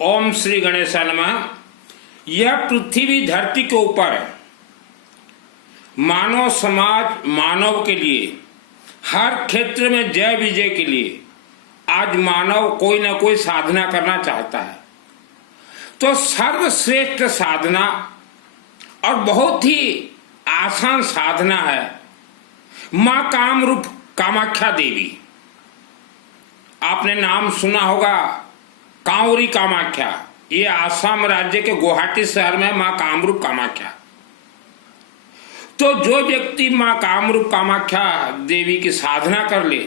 ओम श्री गणेशाय नमः। यह पृथ्वी धरती के ऊपर मानव समाज, मानव के लिए हर क्षेत्र में जय विजय के लिए आज मानव कोई ना कोई साधना करना चाहता है। तो सर्वश्रेष्ठ साधना और बहुत ही आसान साधना है मां कामरूप कामाख्या देवी। आपने नाम सुना होगा कांवरी कामाख्या। ये आसाम राज्य के गुवाहाटी शहर में मां कामरूप कामाख्या। तो जो व्यक्ति मां कामरूप कामाख्या देवी की साधना कर ले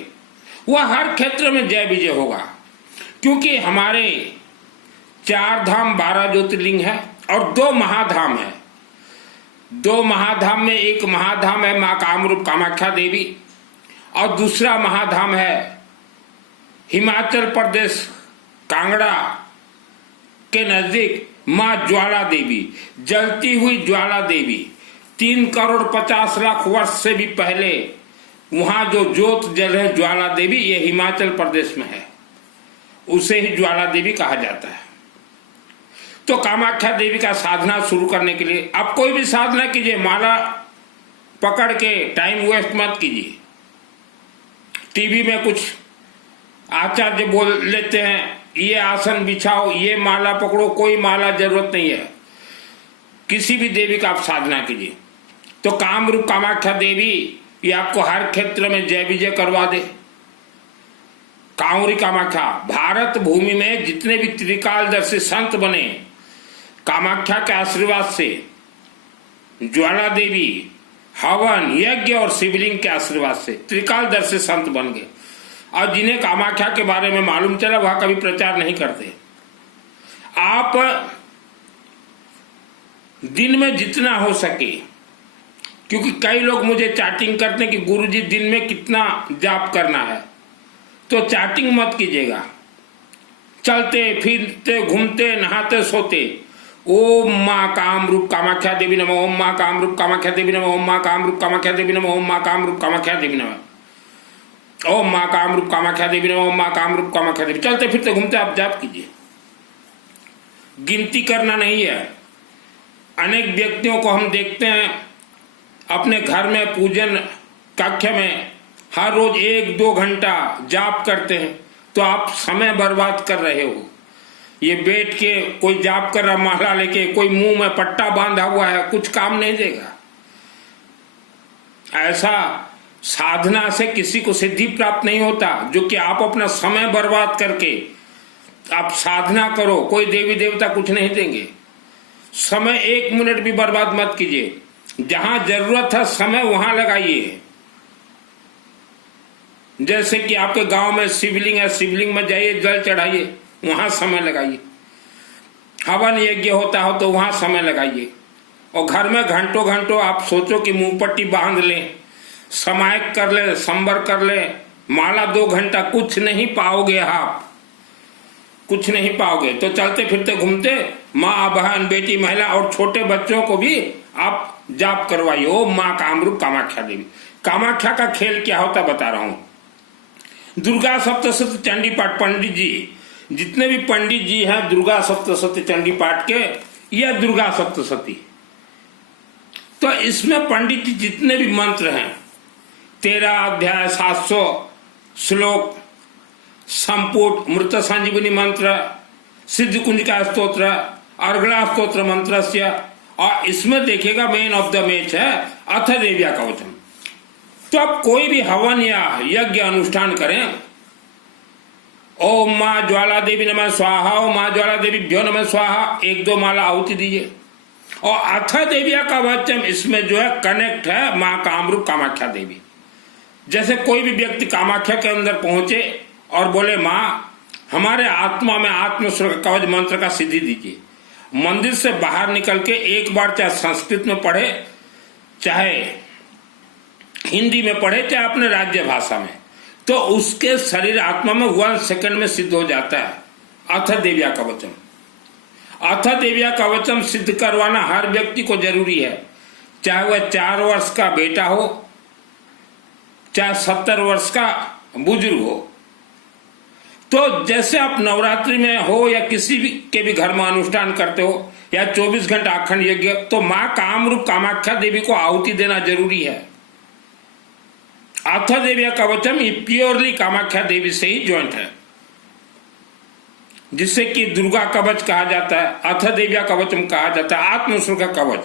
वह हर क्षेत्र में जय विजय होगा, क्योंकि हमारे 4 धाम 12 ज्योतिर्लिंग है और 2 महाधाम है। 2 महाधाम में एक महाधाम है मां कामरूप कामाख्या देवी और दूसरा महाधाम है हिमाचल प्रदेश कांगड़ा के नजदीक मां ज्वाला देवी, जलती हुई ज्वाला देवी। 3 करोड़ 50 लाख वर्ष से भी पहले वहां जो ज्योत जल है ज्वाला देवी, ये हिमाचल प्रदेश में है, उसे ही ज्वाला देवी कहा जाता है। तो कामाख्या देवी का साधना शुरू करने के लिए आप कोई भी साधना कीजिए, माला पकड़ के टाइम वेस्ट मत कीजिए। टीवी में कुछ आचार्य बोल लेते हैं ये आसन बिछाओ, ये माला पकड़ो, कोई माला जरूरत नहीं है। किसी भी देवी का आप साधना कीजिए। तो कामरूप कामाख्या देवी ये आपको हर क्षेत्र में जय विजय करवा दे। कांवरी कामाख्या, भारत भूमि में जितने भी त्रिकालदर्शी संत बने कामाख्या के आशीर्वाद से, ज्वाला देवी, हवन, यज्ञ और शिवलिंग के आशीर्वाद से त्रिकालदर्शी संत बन गए। और जिन्हें कामाख्या के बारे में मालूम चला वह कभी प्रचार नहीं करते। आप दिन में जितना हो सके, क्योंकि कई लोग मुझे चैटिंग करते हैं कि गुरुजी दिन में कितना जाप करना है, तो चैटिंग मत कीजिएगा। चलते फिरते घूमते नहाते सोते ओम मां कामरूप कामाख्या देवी नमः, ओम मां कामरूप कामाख्या देवी नमः, ओम मां कामरूप कामाख्या देवी नमः, ओम मां कामरूप कामाख्या देवी नमः, ओम मां कामरूप कामाख्या देवी नमः, ओम मां कामरूप कामाख्या देवी। चलते फिरते घूमते आप जाप कीजिए। गिनती करना नहीं है। अनेक व्यक्तियों को हम देखते हैं अपने घर में पूजन कक्ष में हर रोज 1-2 घंटा जाप करते हैं, तो आप समय बर्बाद कर रहे हो। ये बैठ के कोई जाप कर रहा माला लेके, कोई मुंह में पट्टा बांधा हुआ है, कुछ काम नहीं देगा। ऐसा साधना से किसी को सिद्धि प्राप्त नहीं होता, जो कि आप अपना समय बर्बाद करके आप साधना करो। कोई देवी देवता कुछ नहीं देंगे। समय 1 मिनट भी बर्बाद मत कीजिए। जहां जरूरत है समय वहां लगाइए। जैसे कि आपके गांव में शिवलिंग है, शिवलिंग में जाइए, जल चढ़ाइए, वहां समय लगाइए। हवन यज्ञ होता हो तो वहां समय लगाइए। और घर में घंटों घंटों आप सोचो कि मुंह पट्टी बांध लें, समायक कर ले, संबर कर ले, माला 2 घंटा, कुछ नहीं पाओगे आप, कुछ नहीं पाओगे। तो चलते फिरते घूमते माँ, बहन, बेटी, महिला और छोटे बच्चों को भी आप जाप करवाइए। ओम मां कामरूप कामाख्या देवी। कामाख्या का खेल क्या होता बता रहा हूं। दुर्गा सप्तशती चंडी पाठ, पंडित जी जितने भी पंडित जी हैं दुर्गा सप्तशती चंडी पाठ के, यह दुर्गा सप्तशती। तो इसमें पंडित जी जितने भी मंत्र हैं, 13 अध्याय, 700 श्लोक, संपुट, मृत संजीवनी मंत्र, सिद्ध कुंजिका स्तोत्र, अर्गला स्तोत्र मंत्र से, और इसमें देखिएगा मेन ऑफ द मैच है अथ देव्या कवचम। तो आप कोई भी हवन या यज्ञ अनुष्ठान करें, ओम मां ज्वाला देवी नमः स्वाहा, ओम मां ज्वाला देवी भ्यो नमः स्वाहा, 1-2 माला आहुति दीजिए। और अथ देव्या का वचन इसमें जो है कनेक्ट है मां कामरूप कामाख्या देवी। जैसे कोई भी व्यक्ति कामाख्या के अंदर पहुंचे और बोले मां हमारे आत्मा में आत्म कवच मंत्र का सिद्धि दीजिए, मंदिर से बाहर निकल के एक बार चाहे संस्कृत में पढ़े, चाहे हिंदी में पढ़े, चाहे अपने राज्य भाषा में, तो उसके शरीर आत्मा में 1 सेकंड में सिद्ध हो जाता है अथ देव्या कवचम। अथ देव्या कवचम सिद्ध करवाना हर व्यक्ति को जरूरी है, चाहे वह 4 वर्ष का बेटा हो, चाहे 70 वर्ष का बुजुर्ग हो। तो जैसे आप नवरात्रि में हो या किसी भी के भी घर में अनुष्ठान करते हो या 24 घंटा अखंड यज्ञ, तो मां कामरूप कामाख्या देवी को आहुति देना जरूरी है। अथ देवी कवचम ये प्योरली कामाख्या देवी से ही ज्वाइंट है, जिससे कि दुर्गा कवच कहा जाता है, अथ देव्या कवचम कहा जाता है, आत्मसुरक्षा कवच।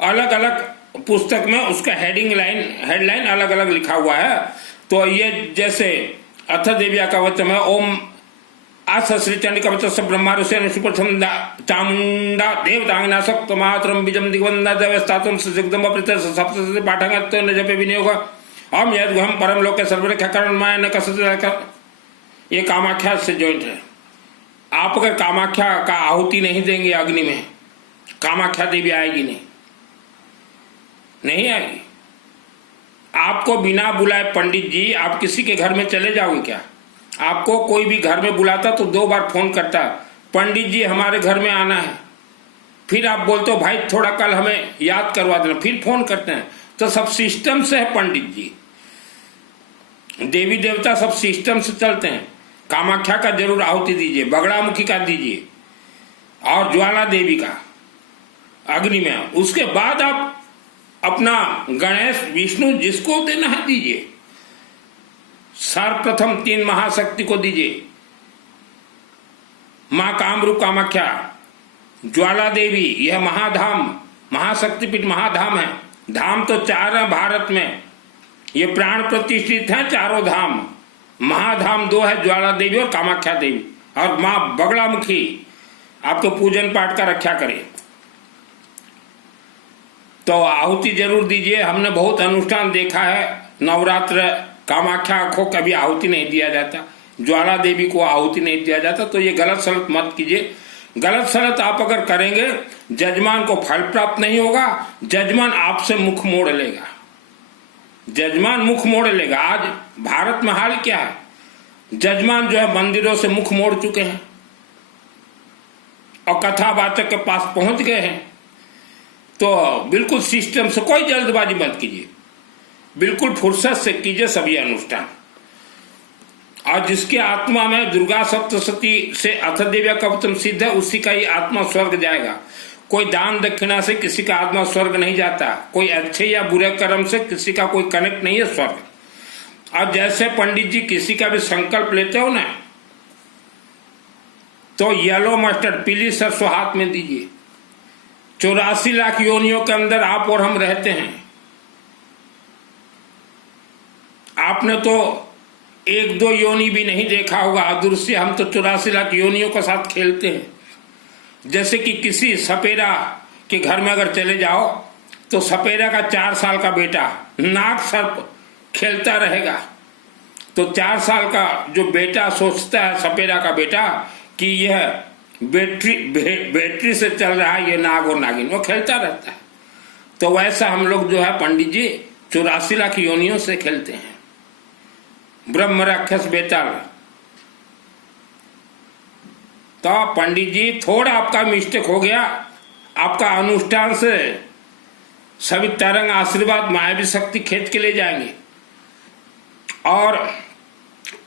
अलग अलग पुस्तक में उसका हेडलाइन अलग अलग लिखा हुआ है। तो ये जैसे अथ देव्या कवचम है, ओम आस श्री चंडी कवच से ब्रह्मा ऋषि सुप्रथम चामुंडा देवतांगना सप्त मातरम बीजम दिग्वंदा देवस्थातुम जगदम्ब प्रत्यय सप्तशती पाठंग तो न जपे विनियोग हम यद हम परम लोक के सर्वरेखा करण माया न कसर। ये कामाख्या से ज्वाइंट है। आप अगर कामाख्या का आहुति नहीं देंगे अग्नि में, कामाख्या देवी आएगी नहीं आएगी। आपको बिना बुलाए पंडित जी, आप किसी के घर में चले जाओगे क्या? आपको कोई भी घर में बुलाता तो 2 बार फोन करता, पंडित जी हमारे घर में आना है। फिर आप बोलते हो भाई थोड़ा कल हमें याद करवा देना, फिर फोन करते हैं। तो सब सिस्टम से है पंडित जी, देवी देवता सब सिस्टम से चलते हैं। कामाख्या का जरूर आहुति दीजिए, बगड़ामुखी का दीजिए और ज्वाला देवी का अग्नि में। उसके बाद आप अपना गणेश विष्णु जिसको देना है दीजिए। सर्वप्रथम 3 महाशक्ति को दीजिए, मां कामरूप कामाख्या, ज्वाला देवी, यह महाधाम महाशक्तिपीठ महाधाम है। धाम तो 4 है भारत में, ये प्राण प्रतिष्ठित है चारों धाम। महाधाम 2 है, ज्वाला देवी और कामाख्या देवी। और मां बगड़ामुखी आपको पूजन पाठ का रक्षा करे। तो आहुति जरूर दीजिए। हमने बहुत अनुष्ठान देखा है, नवरात्र कामाख्या को कभी आहुति नहीं दिया जाता, ज्वाला देवी को आहुति नहीं दिया जाता। तो ये गलत सलत मत कीजिए। गलत सलत आप अगर करेंगे, जजमान को फल प्राप्त नहीं होगा, जजमान आपसे मुख मोड़ लेगा, जजमान मुख मोड़ लेगा। आज भारत में हाल क्या है, जजमान जो है मंदिरों से मुख मोड़ चुके हैं और कथावाचक के पास पहुंच गए हैं। तो बिल्कुल सिस्टम से कोई जल्दबाजी मत कीजिए, बिल्कुल फुर्सत से कीजिए सभी अनुष्ठान। और जिसके आत्मा में दुर्गा सप्तशती से अथ देव्या कवचम सिद्ध है, उसी का ही आत्मा स्वर्ग जाएगा। कोई दान दक्षिणा से किसी का आत्मा स्वर्ग नहीं जाता, कोई अच्छे या बुरे कर्म से किसी का कोई कनेक्ट नहीं है स्वर्ग। और जैसे पंडित जी किसी का भी संकल्प लेते हो ना, तो येलो मस्टर्ड पीली सरसों हाथ में दीजिए। 84 लाख योनियों के अंदर आप और हम रहते हैं। आपने तो 1-2 योनि भी नहीं देखा होगा अदृश्य, हम तो 84 लाख योनियों के साथ खेलते हैं। जैसे कि किसी सपेरा के घर में अगर चले जाओ, तो सपेरा का 4 साल का बेटा नाग सर्प खेलता रहेगा। तो 4 साल का जो बेटा सोचता है, सपेरा का बेटा, कि यह बैटरी से चल रहा है, ये नाग और नागिन, वो खेलता रहता है। तो वैसा हम लोग जो है पंडित जी 84 लाख योनियों से खेलते हैं। ब्रह्म राक्षस बेताल। तो पंडित जी थोड़ा आपका मिस्टेक हो गया, आपका अनुष्ठान से सभी तरंग आशीर्वाद मायावी शक्ति खींच के ले जाएंगे। और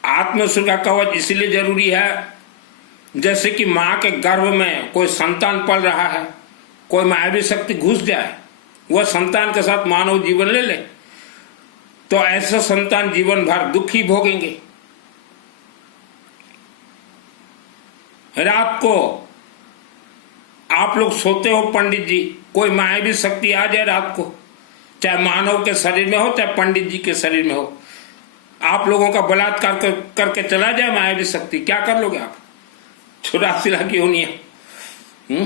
आत्मसुर का कवच इसलिए जरूरी है, जैसे कि मां के गर्भ में कोई संतान पल रहा है, कोई मायावी शक्ति घुस जाए, वह संतान के साथ मानव जीवन ले ले, तो ऐसे संतान जीवन भर दुखी भोगेंगे। रात को आप लोग सोते हो पंडित जी, कोई मायावी शक्ति आ जाए रात को, चाहे मानव के शरीर में हो चाहे पंडित जी के शरीर में हो, आप लोगों का बलात्कार करके चला जाए मायावी शक्ति, क्या कर लोगे आप? 84 लाख योनियां।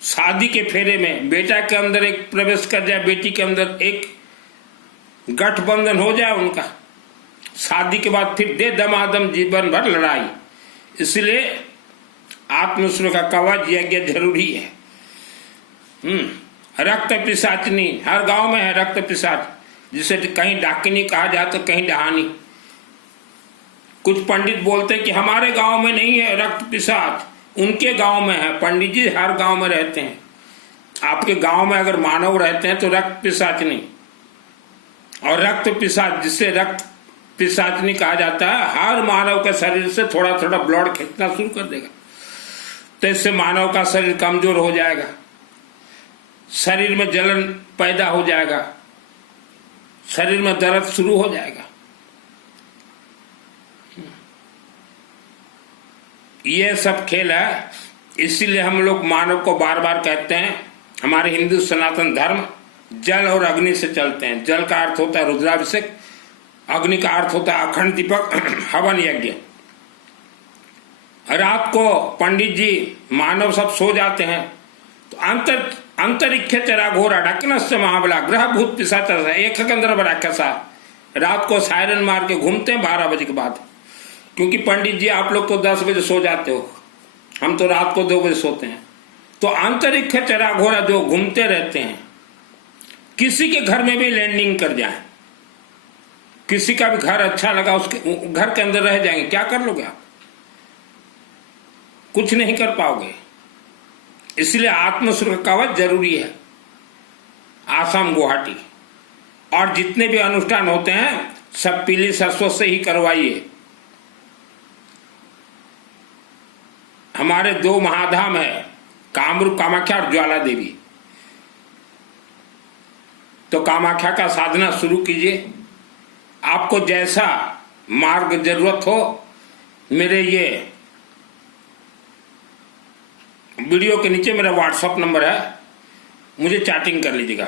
शादी के फेरे में बेटा के अंदर एक प्रवेश कर जाए, बेटी के अंदर एक गठबंधन हो जाए उनका, शादी के बाद फिर दे दमादम जीवन भर लड़ाई। इसलिए आत्मसुर का कवच यज्ञ जरूरी है। रक्त पिशाचनी हर गांव में है, रक्त पिशाच, जिसे कहीं डाकिनी कहा जाता, कहीं डहानी। कुछ पंडित बोलते हैं कि हमारे गांव में नहीं है रक्त पिशाच, उनके गांव में है। पंडित जी हर गांव में रहते हैं। आपके गांव में अगर मानव रहते हैं तो रक्त पिशाच नहीं। और रक्त पिशाच जिससे रक्त पिशाचनी कहा जाता है, हर मानव के शरीर से थोड़ा थोड़ा ब्लड खींचना शुरू कर देगा। तो इससे मानव का शरीर कमजोर हो जाएगा, शरीर में जलन पैदा हो जाएगा, शरीर में दर्द शुरू हो जाएगा। ये सब खेल है। इसीलिए हम लोग मानव को बार बार कहते हैं, हमारे हिंदू सनातन धर्म जल और अग्नि से चलते हैं। जल का अर्थ होता है रुद्राभिषेक, अग्नि का अर्थ होता है अखंड दीपक, हवन यज्ञ। रात को पंडित जी मानव सब सो जाते हैं तो अंतरिक्ष तेरा घोरा ढक्कनस्य महाबला ग्रह भूत पिशाच एक अंदर बड़ा कैसा रात को सायरन मार के घूमते हैं 12 बजे के बाद। क्योंकि पंडित जी आप लोग तो 10 बजे सो जाते हो, हम तो रात को 2 बजे सोते हैं। तो अंतरिक्ष तेरा घोरा जो घूमते रहते हैं, किसी के घर में भी लैंडिंग कर जाए, किसी का भी घर अच्छा लगा उसके घर के अंदर रह जाएंगे, क्या कर लोगे आप? कुछ नहीं कर पाओगे। इसलिए आत्मसुरक्षा कवच जरूरी है। आसाम गुवाहाटी और जितने भी अनुष्ठान होते हैं सब पीली सरसों से ही करवाइए। हमारे 2 महाधाम है, कामरूप कामाख्या और ज्वाला देवी। तो कामाख्या का साधना शुरू कीजिए। आपको जैसा मार्ग जरूरत हो, मेरे ये वीडियो के नीचे मेरा व्हाट्सएप नंबर है, मुझे चैटिंग कर लीजिएगा।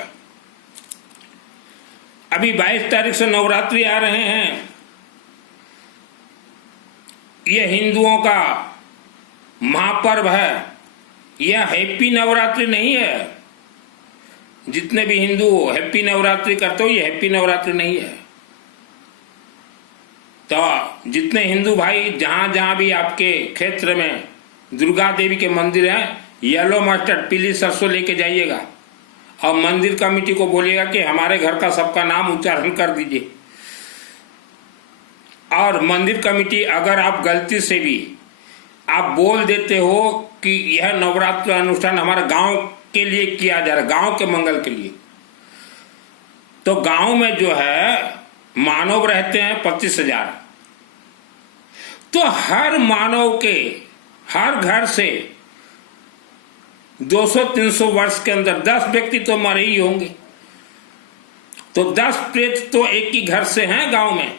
अभी 22 तारीख से नवरात्रि आ रहे हैं। यह हिंदुओं का महापर्व है। यह हैप्पी नवरात्रि नहीं है। जितने भी हिंदू हैप्पी नवरात्रि करते हो, ये हैप्पी नवरात्रि नहीं है। तो जितने हिंदू भाई जहां जहां भी आपके क्षेत्र में दुर्गा देवी के मंदिर हैं, येलो मस्टर्ड पीली सरसों लेके जाइएगा और मंदिर कमेटी को बोलिएगा कि हमारे घर का सबका नाम उच्चारण कर दीजिए। और मंदिर कमेटी अगर आप गलती से भी आप बोल देते हो कि यह नवरात्र अनुष्ठान हमारे गांव के लिए किया जा रहा है, गांव के मंगल के लिए, तो गांव में जो है मानव रहते हैं 25,000। तो हर मानव के हर घर से 200-300 वर्ष के अंदर 10 व्यक्ति तो मरे ही होंगे। तो 10 प्रेत तो एक ही घर से हैं गांव में।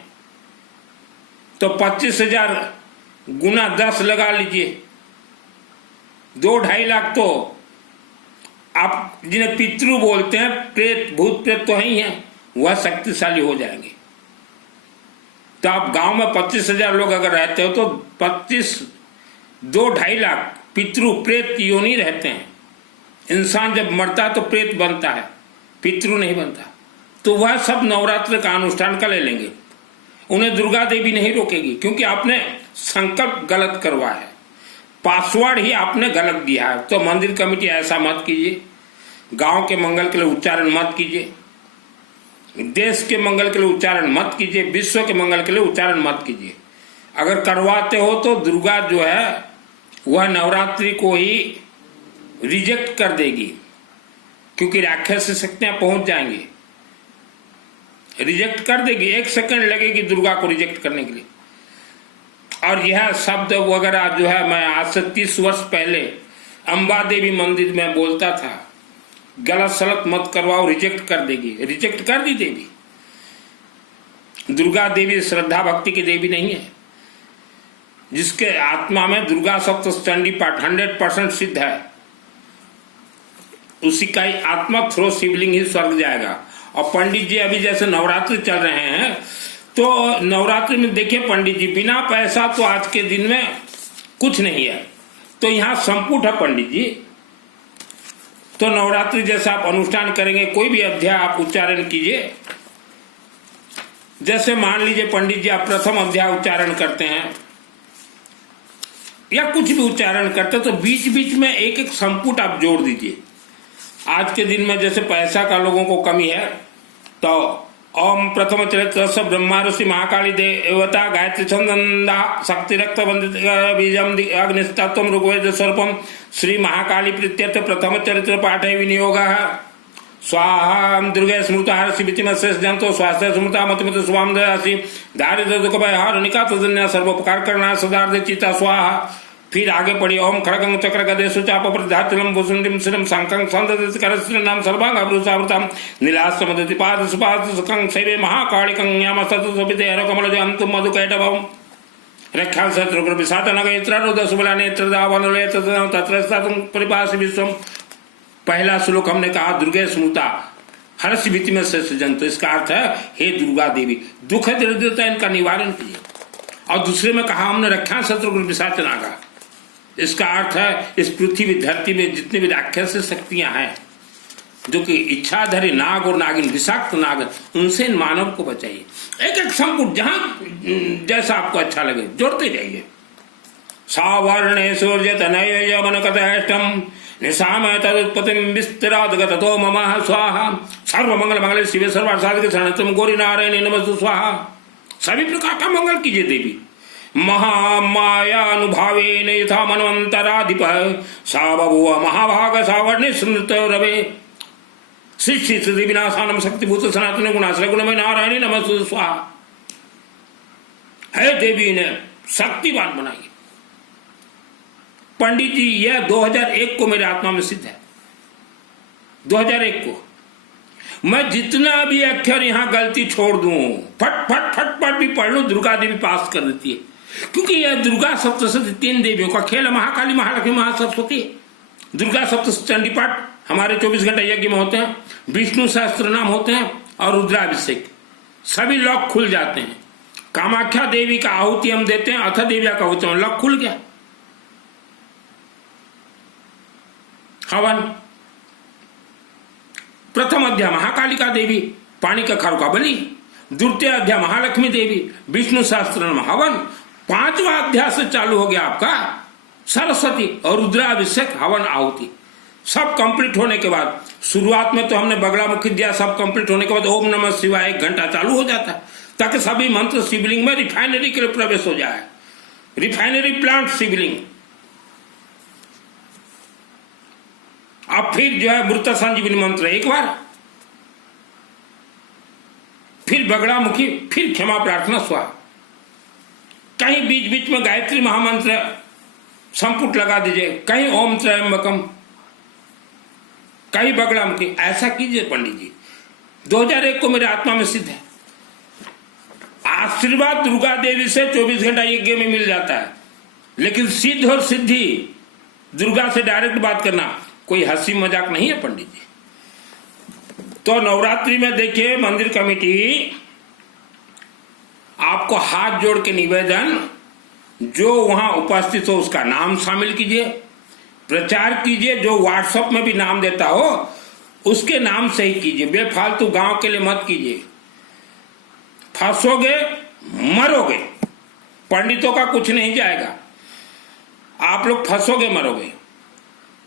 तो 25,000 गुना 10 लगा लीजिए, 2-2.5 लाख। तो आप जिन्हें पितृ बोलते हैं, प्रेत भूत प्रेत तो ही हैं, वह शक्तिशाली हो जाएंगे। तो आप गांव में 25,000 लोग अगर रहते हो तो 2-2.5 लाख पितृ प्रेत योनि रहते हैं। इंसान जब मरता है तो प्रेत बनता है, पितृ नहीं बनता। तो वह सब नवरात्र का अनुष्ठान कर ले लेंगे, उन्हें दुर्गा देवी नहीं रोकेगी। क्योंकि आपने संकल्प गलत करवा है, पासवर्ड ही आपने गलत दिया है। तो मंदिर कमेटी ऐसा मत कीजिए, गांव के मंगल के लिए उच्चारण मत कीजिए, देश के मंगल के लिए उच्चारण मत कीजिए, विश्व के मंगल के लिए उच्चारण मत कीजिए। अगर करवाते हो तो दुर्गा जो है वह नवरात्रि को ही रिजेक्ट कर देगी, क्योंकि राक्षस शक्तियां पहुंच जाएंगी, रिजेक्ट कर देगी। 1 सेकंड लगेगी दुर्गा को रिजेक्ट करने के लिए। और यह शब्द वगैरह जो है मैं आज से 30 वर्ष पहले अंबा देवी मंदिर में बोलता था, गलत सलत मत करवाओ, रिजेक्ट कर देगी। रिजेक्ट कर दी देवी। दुर्गा देवी श्रद्धा भक्ति की देवी नहीं है। जिसके आत्मा में दुर्गा सप्तचंडी पाठ 100% सिद्ध है, उसी का ही आत्मा थ्रो शिवलिंग ही स्वर्ग जाएगा। और पंडित जी अभी जैसे नवरात्रि चल रहे हैं, तो नवरात्रि में देखिए पंडित जी, बिना पैसा तो आज के दिन में कुछ नहीं है। तो यहाँ संपुट है पंडित जी। तो नवरात्रि जैसा आप अनुष्ठान करेंगे, कोई भी अध्याय आप उच्चारण कीजिए। जैसे मान लीजिए पंडित जी आप प्रथम अध्याय उच्चारण करते हैं या कुछ भी उच्चारण करते, तो बीच बीच में एक एक संपुट आप जोड़ दीजिए। आज के दिन में जैसे पैसा का लोगों को कमी है, तो ओम प्रथम चरित्र ब्रह्मा ऋषि महाकाली देवता गायत्री छंदा शक्ति रक्त बीजम अग्निस्तत्व ऋग्वेद स्वरूपम श्री महाकाली प्रीत्यर्थ प्रथम चरित्र पाठ विनियोग। स्वाहा दुर्गे स्मृता हर्षि वितिमस्य जंतो स्वास्थ्य स्मृता मतमित स्वाम दयासी दारिद्र्य दुख भय हारुणिका तजन्या सर्वोपकार करना सदार्थ चिता स्वाहा। फिर आगे पढ़ी ओम खड़गंग चक्र गदे सुचाप प्रधातिलम भूषुंडिम श्रीम शंकं संदति करस्त्र नाम सर्वांग अभ्रुसावृतम नीलास्त मदति पाद सुपाद सुकं शैवे महाकालिकं यामसत सविते हर कमल जंतु मधुकैटभम रक्षाल शत्रुग्र विसातन गयत्र सुबला नेत्र दावनले तत्र स्थातुं परिपास विश्वम। पहला श्लोक हमने कहा दुर्गे स्मृता हर्ष भीति में से सृजन, तो इसका अर्थ है हे दुर्गा देवी दुख दरिद्रता इनका निवारण कीजिए। और दूसरे में कहा हमने रक्षा शत्रुग्र विसातन का, इसका अर्थ है इस पृथ्वी धरती में जितने भी राक्षस शक्तियां हैं जो कि इच्छाधारी नाग और नागिन विषाक्त नाग, उनसे इन मानव को बचाइए। एक एक संपुट जहां जैसा आपको अच्छा लगे जोड़ते जाइए। सावर्णे सूर्य तनय मन कथम निशाम तदुत्पत्ति विस्तराद गतो मम स्वाहा। सर्वमंगल मंगल शिवे सर्वार्थ शरणम गौरी नारायणी नमस्तु स्वाहा। सभी प्रकार का मंगल कीजिए देवी। महामायानुभावेन यथा मनवंतराधिप सा बभूव महाभाग सावर्णे स्मृत रवे। सृष्टि स्थिति विनाशानम शक्तिभूत सनातन गुणाश्रय गुणमय नारायणी नमस्तु स्वाहा। है देवी ने शक्तिवान बनाई। पंडित जी यह 2001 को मेरे आत्मा में सिद्ध है। 2001 को मैं जितना भी अक्षर यहां गलती छोड़ दूं, फट फट फट फट भी पढ़ लूं, दुर्गा देवी पास कर देती है। क्योंकि यह दुर्गा सप्तशती 3 देवियों का खेल है। महाकाली महालक्ष्मी महासरस्वती। दुर्गा सप्तशती चंडी पाठ हमारे 24 घंटे यज्ञ में होते हैं, विष्णु सहस्त्र नाम होते हैं और रुद्राभिषेक, सभी लॉक खुल जाते हैं। कामाख्या देवी का आहुति हम देते हैं, अथ देविया का होते हैं, लॉक खुल गया। हवन प्रथम अध्याय महाकालिका देवी पानी का खारू का बलि, द्वितीय अध्याय महालक्ष्मी देवी विष्णु सहस्त्र नाम हवन, 5वां अध्याय से चालू हो गया आपका सरस्वती और रुद्राभिषेक हवन आहुति। सब कंप्लीट होने के बाद शुरुआत में तो हमने बगड़ा मुखी दिया, सब कंप्लीट होने के बाद ओम नमः शिवाय 1 घंटा चालू हो जाता है ताकि सभी मंत्र शिवलिंग में रिफाइनरी के लिए प्रवेश हो जाए। रिफाइनरी प्लांट शिवलिंग। अब फिर जो है मृत संजीवनी मंत्र एक बार, फिर बगड़ा मुखी, फिर क्षमा प्रार्थना स्वाहा। कहीं बीच बीच में गायत्री महामंत्र संपुट लगा दीजिए, कहीं ओम त्रयंबकम, कहीं बगड़ा मुखी। ऐसा कीजिए पंडित जी। 2001 को मेरे आत्मा में सिद्ध है। आशीर्वाद दुर्गा देवी से 24 घंटा यज्ञ में मिल जाता है, लेकिन सिद्ध और सिद्धि दुर्गा से डायरेक्ट बात करना कोई हंसी मजाक नहीं है पंडित जी। तो नवरात्रि में देखिए मंदिर कमेटी आपको हाथ जोड़ के निवेदन, जो वहां उपस्थित हो उसका नाम शामिल कीजिए, प्रचार कीजिए। जो व्हाट्सएप में भी नाम देता हो उसके नाम से ही कीजिए, बेफालतू गांव के लिए मत कीजिए। फंसोगे मरोगे, पंडितों का कुछ नहीं जाएगा, आप लोग फंसोगे मरोगे।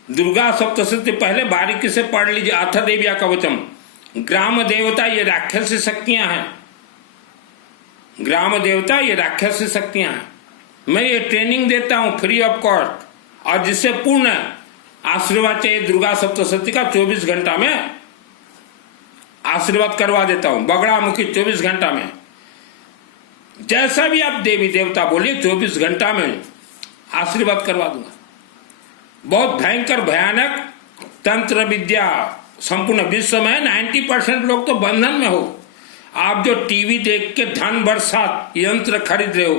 दुर्गा सप्तशती पहले बारीकी से पढ़ लीजिए। अथ देविया कवचम, ग्राम देवता ये राक्षसी शक्तियां हैं, ग्राम देवता ये राक्षसी शक्तियां हैं। मैं ये ट्रेनिंग देता हूं फ्री ऑफ कॉस्ट, और जिससे पूर्ण आशीर्वाद चाहिए दुर्गा सप्तशती का 24 घंटा में आशीर्वाद करवा देता हूं। बगड़ा मुखी 24 घंटा में, जैसा भी आप देवी देवता बोलिए 24 घंटा में आशीर्वाद करवा दूंगा। बहुत भयंकर भयानक तंत्र विद्या संपूर्ण विश्व में 90% लोग तो बंधन में हो। आप जो टीवी देख के धन बरसात यंत्र खरीद रहे हो,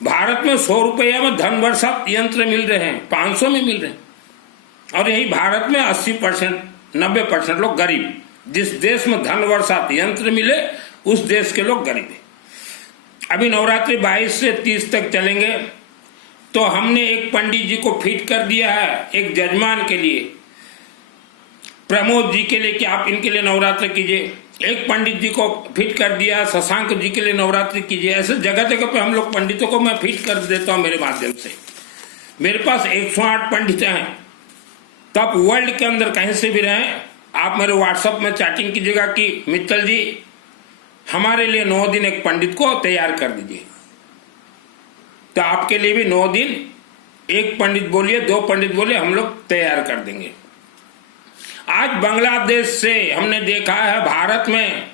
भारत में 100 रुपये में धन बरसात यंत्र मिल रहे हैं, 500 में मिल रहे हैं। और यही भारत में 80% 90% लोग गरीब। जिस देश में धन बरसात यंत्र मिले उस देश के लोग गरीब है। अभी नवरात्रि 22 से 30 तक चलेंगे, तो हमने एक पंडित जी को फिट कर दिया है, एक जजमान के लिए, प्रमोद जी के लिए कि आप इनके लिए नवरात्र कीजिए। एक पंडित जी को फिट कर दिया, शशांक जी के लिए नवरात्रि कीजिए। ऐसे जगह जगह पे हम लोग पंडितों को मैं फिट कर देता हूं मेरे माध्यम से। मेरे पास 108 पंडित हैं। तो आप वर्ल्ड के अंदर कहीं से भी रहें, आप मेरे व्हाट्सएप में चैटिंग कीजिएगा कि मित्तल जी हमारे लिए 9 दिन एक पंडित को तैयार कर दीजिए। तो आपके लिए भी 9 दिन एक पंडित बोलिए, 2 पंडित बोलिए, हम लोग तैयार कर देंगे। आज बांग्लादेश से हमने देखा है, भारत में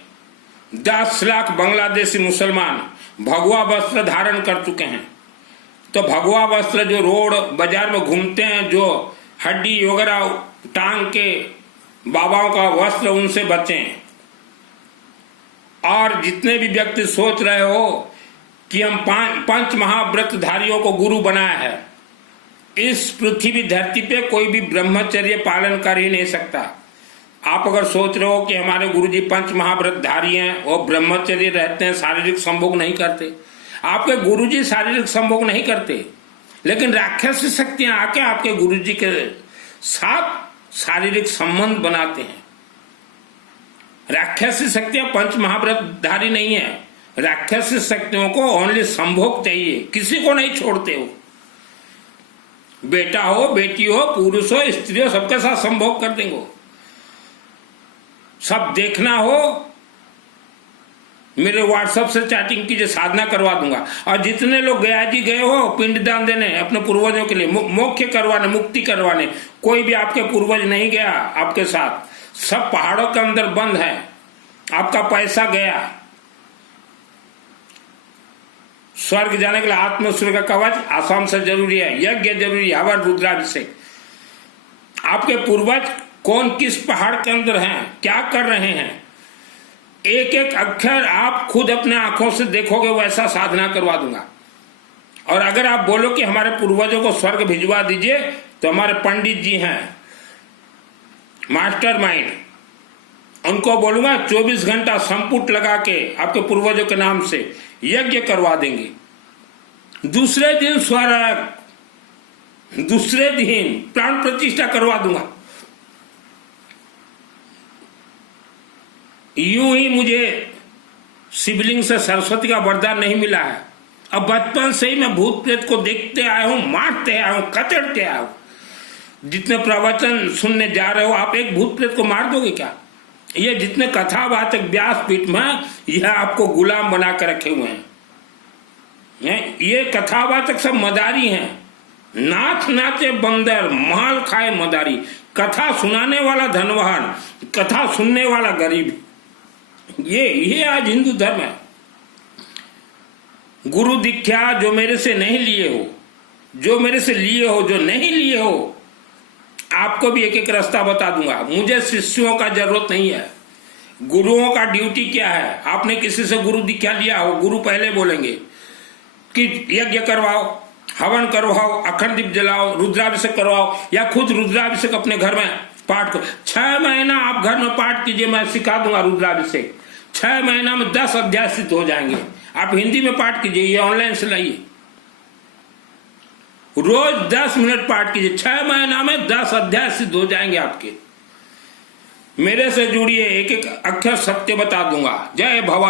10 लाख बांग्लादेशी मुसलमान भगवा वस्त्र धारण कर चुके हैं। तो भगवा वस्त्र जो रोड बाजार में घूमते हैं, जो हड्डी वगैरह टांग के बाबाओं का वस्त्र, उनसे बचें। और जितने भी व्यक्ति सोच रहे हो कि हम 5 महाव्रतधारियों को गुरु बनाया है, इस पृथ्वी धरती पे कोई भी ब्रह्मचर्य पालन कर ही नहीं सकता। आप अगर सोच रहे हो कि हमारे गुरुजी 5 महाव्रतधारी हैं, वो ब्रह्मचर्य रहते हैं, शारीरिक संभोग नहीं करते, आपके गुरुजी शारीरिक संभोग नहीं करते, लेकिन राक्षसी शक्तियां आके आपके गुरुजी के साथ शारीरिक संबंध बनाते हैं। राक्षसी शक्तियां 5 महाव्रतधारी नहीं है। राक्षसी शक्तियों को ओनली संभोग चाहिए, किसी को नहीं छोड़ते हो। बेटा हो, बेटी हो, पुरुष हो, स्त्री हो, सबके साथ संभोग कर देंगे। सब देखना हो, मेरे व्हाट्सएप से चैटिंग कीजिए, साधना करवा दूंगा। और जितने लोग गया जी गए हो पिंडदान देने अपने पूर्वजों के लिए, मोक्ष करवाने, मुक्ति करवाने, कोई भी आपके पूर्वज नहीं गया आपके साथ, सब पहाड़ों के अंदर बंद है। आपका पैसा गया। स्वर्ग जाने के लिए आत्मसूर्य का कवच आसाम से जरूरी है, यज्ञ जरूरी है, हवन, रुद्राभिषेक। आपके पूर्वज कौन किस पहाड़ के अंदर हैं, क्या कर रहे हैं, एक एक अक्षर आप खुद अपने आंखों से देखोगे, वैसा साधना करवा दूंगा। और अगर आप बोलो कि हमारे पूर्वजों को स्वर्ग भिजवा दीजिए, तो हमारे पंडित जी हैं मास्टरमाइंड, उनको बोलूंगा 24 घंटा संपुट लगा के आपके पूर्वजों के नाम से यज्ञ करवा देंगे। दूसरे दिन स्वर्ग, दूसरे दिन प्राण प्रतिष्ठा करवा दूंगा। यूं ही मुझे शिवलिंग से सरस्वती का वरदान नहीं मिला है। अब बचपन से ही मैं भूत प्रेत को देखते आया हूं, मारते आया हूं, कचड़ते आया हूं। जितने प्रवचन सुनने जा रहे हो, आप एक भूत प्रेत को मार दोगे क्या? ये जितने कथावाचक व्यासपीठ में, यह आपको गुलाम बना कर रखे हुए हैं। ये कथावाचक सब मदारी हैं। नाच नाचे बंदर, माल खाए मदारी। कथा सुनाने वाला धनवान, कथा सुनने वाला गरीब। ये आज हिंदू धर्म है। गुरु दीक्षा जो मेरे से नहीं लिए हो, जो मेरे से लिए हो, जो नहीं लिए हो, आपको भी एक एक रास्ता बता दूंगा। मुझे शिष्यों का जरूरत नहीं है। गुरुओं का ड्यूटी क्या है? आपने किसी से गुरु दीक्षा लिया हो, गुरु पहले बोलेंगे कि यज्ञ करवाओ, हवन करवाओ, अखंड दीप जलाओ, रुद्राभिषेक करवाओ, या खुद रुद्राभिषेक अपने घर में पाठ करो। 6 महीना आप घर में पाठ कीजिए, मैं सिखा दूंगा रुद्राभिषेक। 6 महीना में 10 अध्याय सिद्ध हो जाएंगे। आप हिंदी में पाठ कीजिए, ये ऑनलाइन से लाइए। रोज 10 मिनट पाठ कीजिए, 6 महीना में 10 अध्याय सिद्ध हो जाएंगे आपके। मेरे से जुड़िए, एक एक अक्षर सत्य बता दूंगा। जय भवानी।